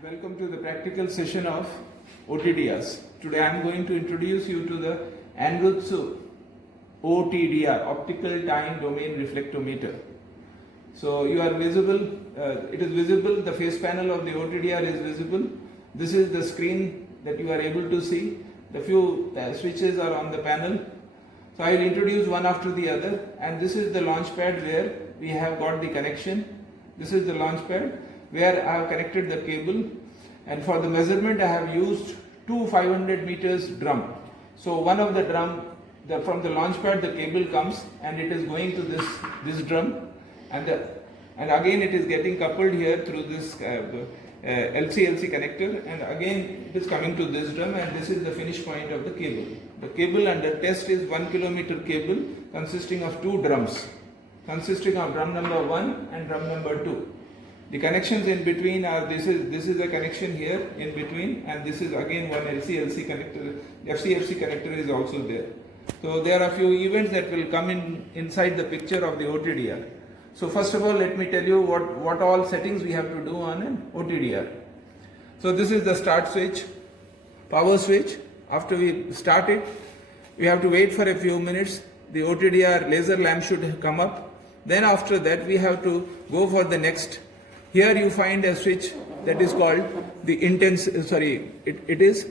Welcome to the practical session of OTDRs. Today I am going to introduce you to the Anrutsu OTDR, Optical Time Domain Reflectometer. So you are visible, it is visible, the face panel of the OTDR is visible. This is the screen that you are able to see. The few switches are on the panel. So I will introduce one after the other, and this is the launch pad where we have got the connection. This is the launch pad where I have connected the cable, and for the measurement I have used two 500 meters drum. So one of the drum, from the launch pad the cable comes and it is going to this drum, and again it is getting coupled here through this LC connector, and again it is coming to this drum, and this is the finish point of the cable. The cable under test is 1 kilometer cable consisting of two drums, consisting of drum number 1 and drum number 2. The connections in between are, this is a connection here in between, and this is again one LC connector. FC connector is also there. So there are a few events that will come inside the picture of the OTDR. So first of all, let me tell you what all settings we have to do on an OTDR. So this is the start switch, power switch. After we start it, we have to wait for a few minutes. The OTDR laser lamp should come up. Then after that, we have to go for the next. Here you find a switch that is called the it is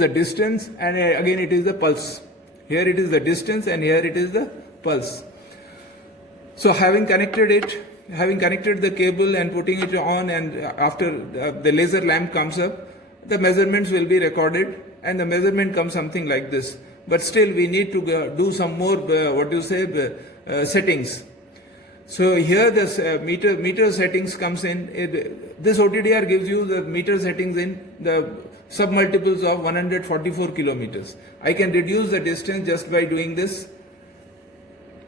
the distance, and again it is the pulse. Here it is the distance and here it is the pulse. So having connected the cable and putting it on, and after the laser lamp comes up, the measurements will be recorded, and the measurement comes something like this. But still we need to do some more settings. So here this meter settings comes in. This OTDR gives you the meter settings in the submultiples of 144 kilometers. I can reduce the distance just by doing this,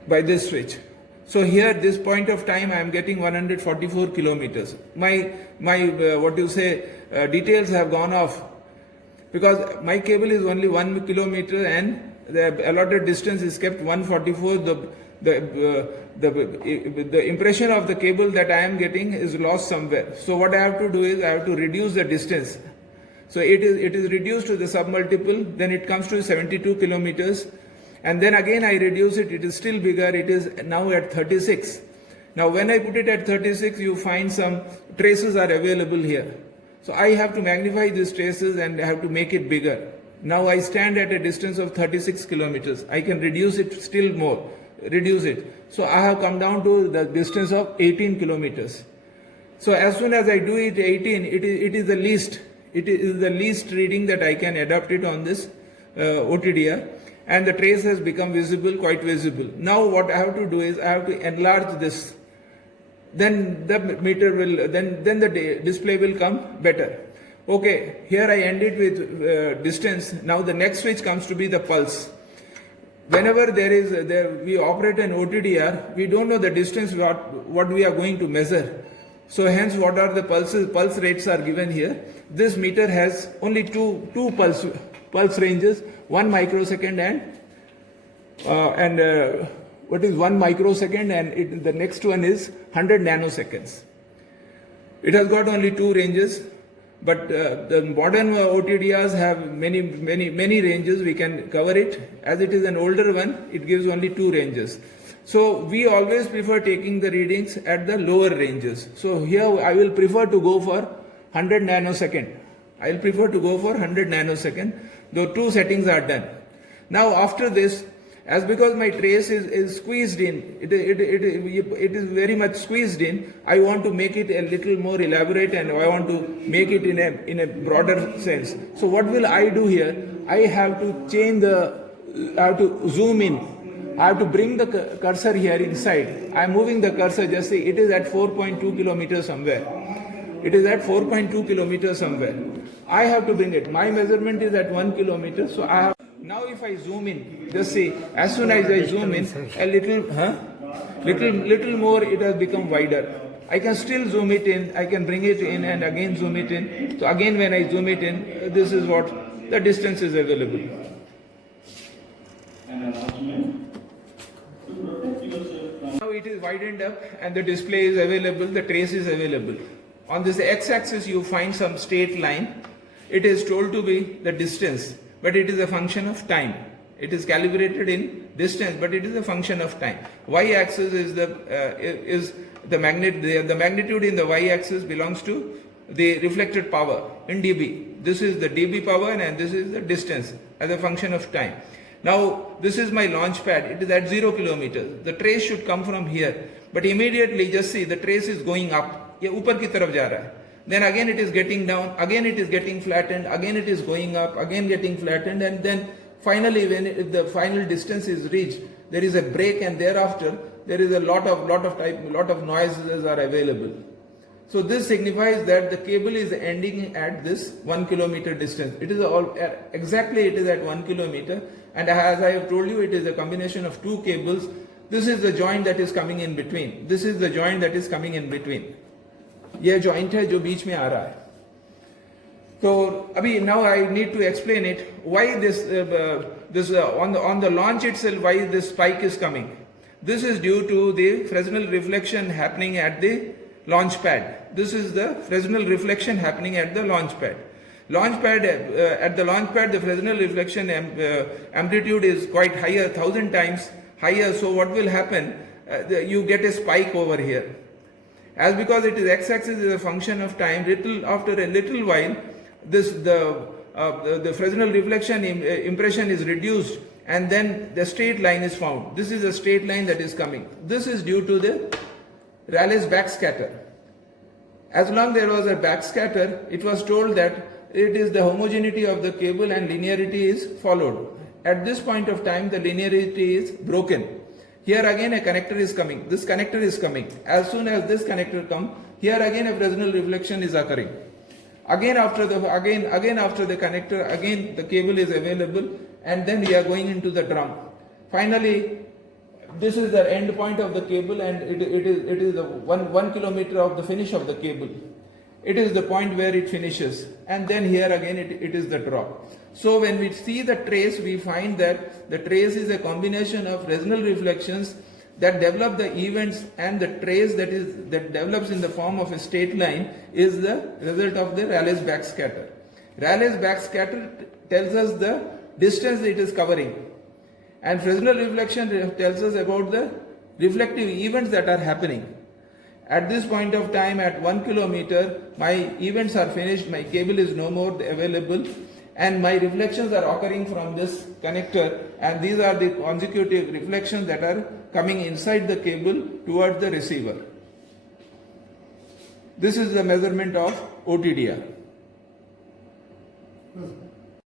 by this switch. So here this point of time I am getting 144 kilometers. My details have gone off because my cable is only 1 kilometer and the allotted distance is kept 144. The impression of the cable that I am getting is lost somewhere. So what I have to do is I have to reduce the distance. So it is reduced to the submultiple, then it comes to 72 kilometers, and then again I reduce it, it is still bigger, it is now at 36. Now when I put it at 36, you find some traces are available here. So I have to magnify these traces and I have to make it bigger. Now I stand at a distance of 36 kilometers. I can reduce it still more. Reduce it. So I have come down to the distance of 18 kilometers. So as soon as I do it 18, it is the least reading that I can adapt it on this OTDR, and the trace has become visible, quite visible. Now what I have to do is I have to enlarge this. Then the meter will, then the display will come better. Okay, here I ended with distance. Now the next switch comes to be the pulse. Whenever we operate an OTDR, we don't know the distance what we are going to measure. So hence what are the pulse rates are given here. This meter has only two pulse ranges, 1 microsecond and what is 1 microsecond, and the next one is 100 nanoseconds. It has got only two ranges. But the modern OTDRs have many ranges. We can cover it. As it is an older one, it gives only two ranges. So we always prefer taking the readings at the lower ranges. So here I will prefer to go for 100 nanosecond. I will prefer to go for 100 nanosecond. The two settings are done. Now after this, as because my trace is squeezed in, it is very much squeezed in, I want to make it a little more elaborate, and I want to make it in a broader sense. So what will I do here? I have to I have to zoom in. I have to bring the cursor here inside. I am moving the cursor, just see, it is at 4.2 kilometers somewhere. It is at 4.2 kilometers somewhere. I have to bring it. My measurement is at 1 kilometer, so I have. Now if I zoom in, just see, as soon as I zoom in, a little more, it has become wider. I can still zoom it in, I can bring it in and again zoom it in. So again when I zoom it in, this is what the distance is available. Now it is widened up and the display is available, the trace is available. on this x-axis you find some straight line. It is told to be the distance, but it is a function of time. It is calibrated in distance, but it is a function of time. Y-axis is the magnitude in the y-axis belongs to the reflected power in dB. This is the dB power and this is the distance as a function of time. Now this is my launch pad. It is at 0 kilometers. The trace should come from here, but immediately just see the trace is going up. ये ऊपर की तरफ जा रहा है. Then again it is getting down. Again it is getting flattened. Again it is going up. Again getting flattened, and then finally if the final distance is reached, there is a break, and thereafter there is a lot of noises are available. So this signifies that the cable is ending at this 1 kilometer distance. It is exactly it is at 1 kilometer, and as I have told you, it is a combination of two cables. This is the joint that is coming in between. This is the joint that is coming in between. ये joint है जो बीच में आ रहा है. So अभी now I need to explain it. Why on the launch itself, why this spike is coming? This is due to the Fresnel reflection happening at the launch pad. This is the Fresnel reflection happening at the launch pad. At the launch pad, the Fresnel reflection amplitude is quite higher, 1000 times higher. So what will happen? You get a spike over here. As because it is x-axis is a function of time, after a little while, the Fresnel reflection impression is reduced, and then the straight line is found. This is a straight line that is coming. This is due to the Rayleigh's backscatter. As long there was a backscatter, it was told that it is the homogeneity of the cable and linearity is followed. At this point of time, the linearity is broken. Here again a connector is coming. This connector is coming. As soon as this connector comes, here again a Fresnel reflection is occurring. Again after the connector, again the cable is available, and then we are going into the drum. Finally, this is the end point of the cable, and it is the 1 kilometer of the finish of the cable. It is the point where it finishes, and then here again it is the drop. So when we see the trace, we find that the trace is a combination of Fresnel reflections that develop the events, and the trace that develops in the form of a straight line is the result of the Rayleigh's backscatter. Rayleigh's backscatter tells us the distance it is covering, and Fresnel reflection tells us about the reflective events that are happening. At this point of time, at 1 kilometer, my events are finished, my cable is no more available, and my reflections are occurring from this connector, and these are the consecutive reflections that are coming inside the cable towards the receiver. This is the measurement of OTDR.